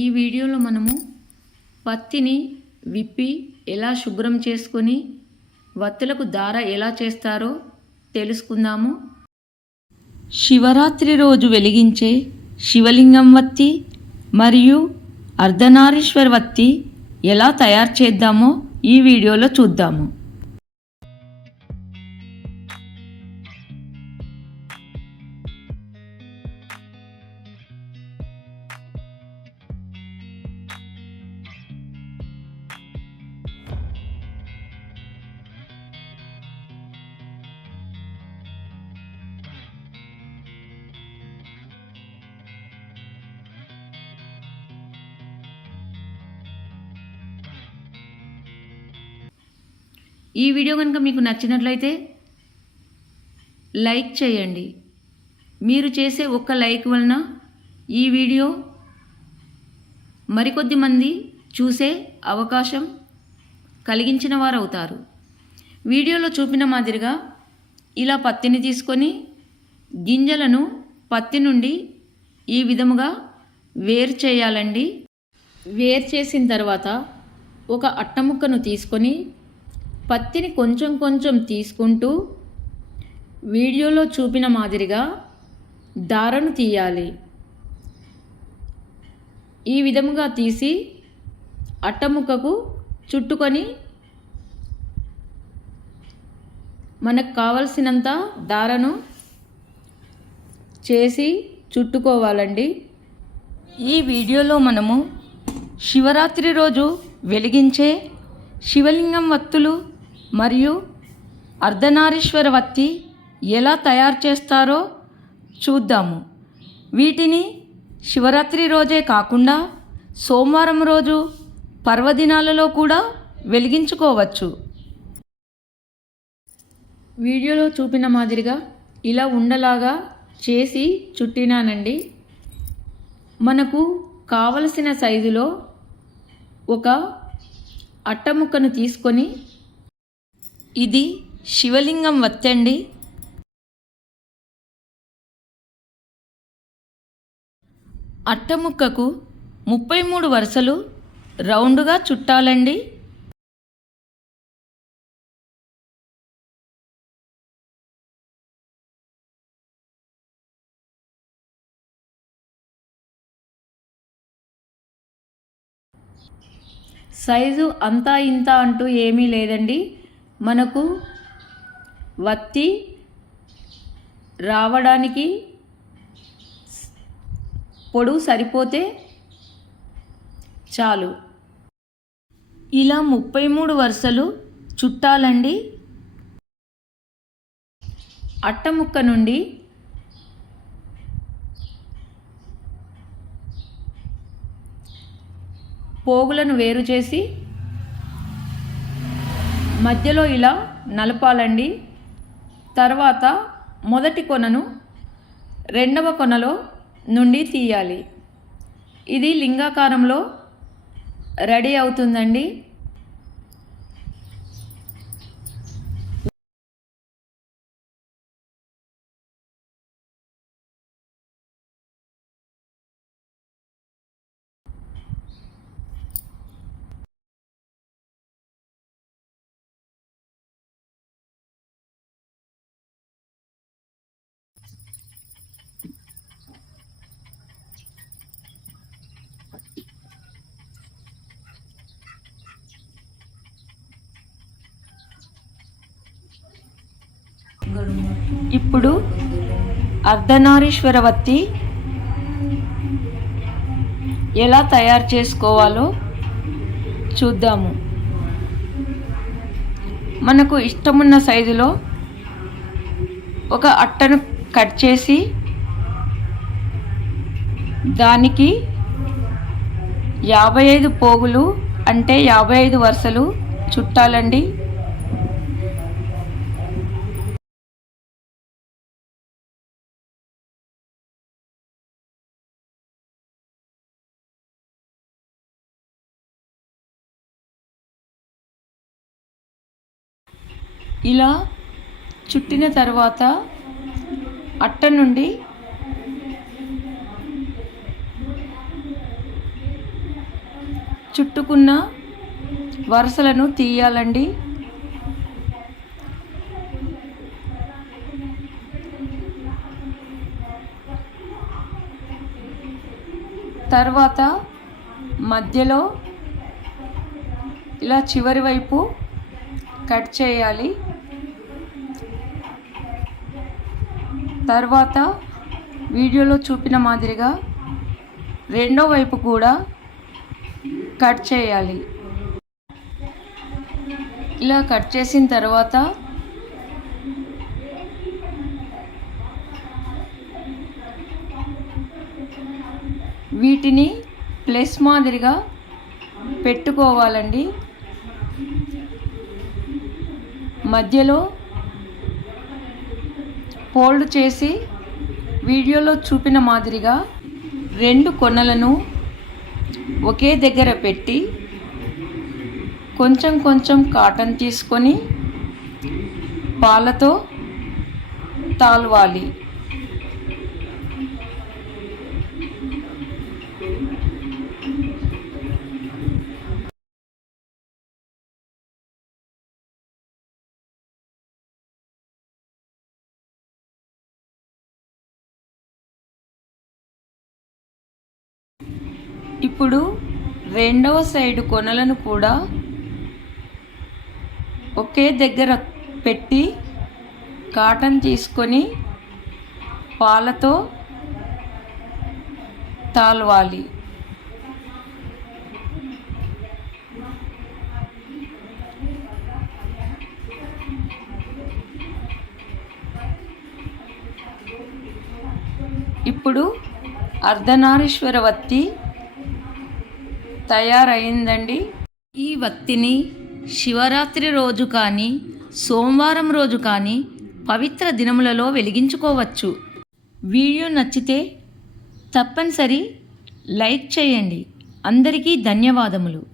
ఈ వీడియోలో మనము పత్తిని విప్పి ఎలా శుభ్రం చేసుకొని వత్తులకు దార ఎలా చేస్తారో తెలుసుకుందాము. శివరాత్రి రోజు వెలిగించే శివలింగం వత్తి మరియు అర్ధనారీశ్వర్ వత్తి ఎలా తయారు చేద్దామో ఈ వీడియోలో చూద్దాము. ఈ వీడియో కనుక మీకు నచ్చినట్లయితే లైక్ చేయండి. మీరు చేసే ఒక్క లైక్ వలన ఈ వీడియో మరికొద్ది మంది చూసే అవకాశం కలిగించిన వారు అవుతారు వీడియోలో చూపిన మాదిరిగా ఇలా పత్తిని తీసుకొని గింజలను పత్తి నుండి ఈ విధముగా వేరు చేయాలండి. వేరు చేసిన తర్వాత ఒక అట్టముక్కను తీసుకొని పత్తిని కొంచెం కొంచెం తీసుకుంటూ వీడియోలో చూపిన మాదిరిగా దారను తీయాలి. ఈ విధముగా తీసి అట్టముక్కకు చుట్టుకొని మనకు కావలసినంత దారను చేసి చుట్టుకోవాలండి. ఈ వీడియోలో మనము శివరాత్రి రోజు వెలిగించే శివలింగం వత్తులు మరియు అర్ధనారీశ్వర వత్తి ఎలా తయారు చేస్తారో చూద్దాము. వీటిని శివరాత్రి రోజే కాకుండా సోమవారం రోజు పర్వదినాలలో కూడా వెలిగించుకోవచ్చు. వీడియోలో చూపిన మాదిరిగా ఇలా ఉండలాగా చేసి చుట్టినానండి. మనకు కావలసిన సైజులో ఒక అట్టముక్కను తీసుకొని ఇది శివలింగం వత్తండి. అట్టముక్కకు ముప్పై మూడు వరుసలు రౌండ్గా చుట్టాలండి. సైజు అంతా ఇంత అంటూ ఏమీ లేదండి. మనకు వత్తి రావడానికి పొడవు సరిపోతే చాలు. ఇలా ముప్పై మూడు వరుసలు చుట్టాలండి. అట్టముక్క నుండి పోగులను వేరు చేసి మధ్యలో ఇలా నలపాలండి. తర్వాత మొదటి కొనను రెండవ కొనలో నుండి తీయాలి. ఇది లింగాకారంలో రెడీ అవుతుందండి. ఇప్పుడు అర్ధనారీశ్వర వత్తి ఎలా తయారు చేసుకోవాలో చూద్దాము. మనకు ఇష్టమున్న సైజులో ఒక అట్టను కట్ చేసి దానికి యాభై ఐదు పోగులు అంటే యాభై ఐదు వరుసలు చుట్టాలండి. ఇలా చుట్టిన తర్వాత అట్ట నుండి చుట్టుకున్న వరుసలను తీయాలండి. తర్వాత మధ్యలో ఇలా చివరి వైపు కట్ చేయాలి. తర్వాత వీడియోలో చూపిన మాదిరిగా రెండో వైపు కూడా కట్ చేయాలి. ఇలా కట్ చేసిన తర్వాత వీటిని ప్లస్ మాదిరిగా పెట్టుకోవాలండి. మధ్యలో ఫోల్డ్ చేసి వీడియోలో చూపిన మాదిరిగా రెండు కొనలను ఒకే దగ్గర పెట్టి కొంచెం కొంచెం కాటన్ తీసుకొని పాలతో తాల్వాలి. ఇప్పుడు రెండవ సైడ్ కొనలను కూడా ఒకే దగ్గర పెట్టి కాటన్ తీసుకొని పాలతో తాల్వాలి. ఇప్పుడు అర్ధనారీశ్వర వత్తి తయారైందండి. ఈ వత్తిని శివరాత్రి రోజు కానీ సోమవారం రోజు కానీ పవిత్ర దినములలో వెలిగించుకోవచ్చు. వీడియో నచ్చితే తప్పనిసరి లైక్ చేయండి. అందరికీ ధన్యవాదములు.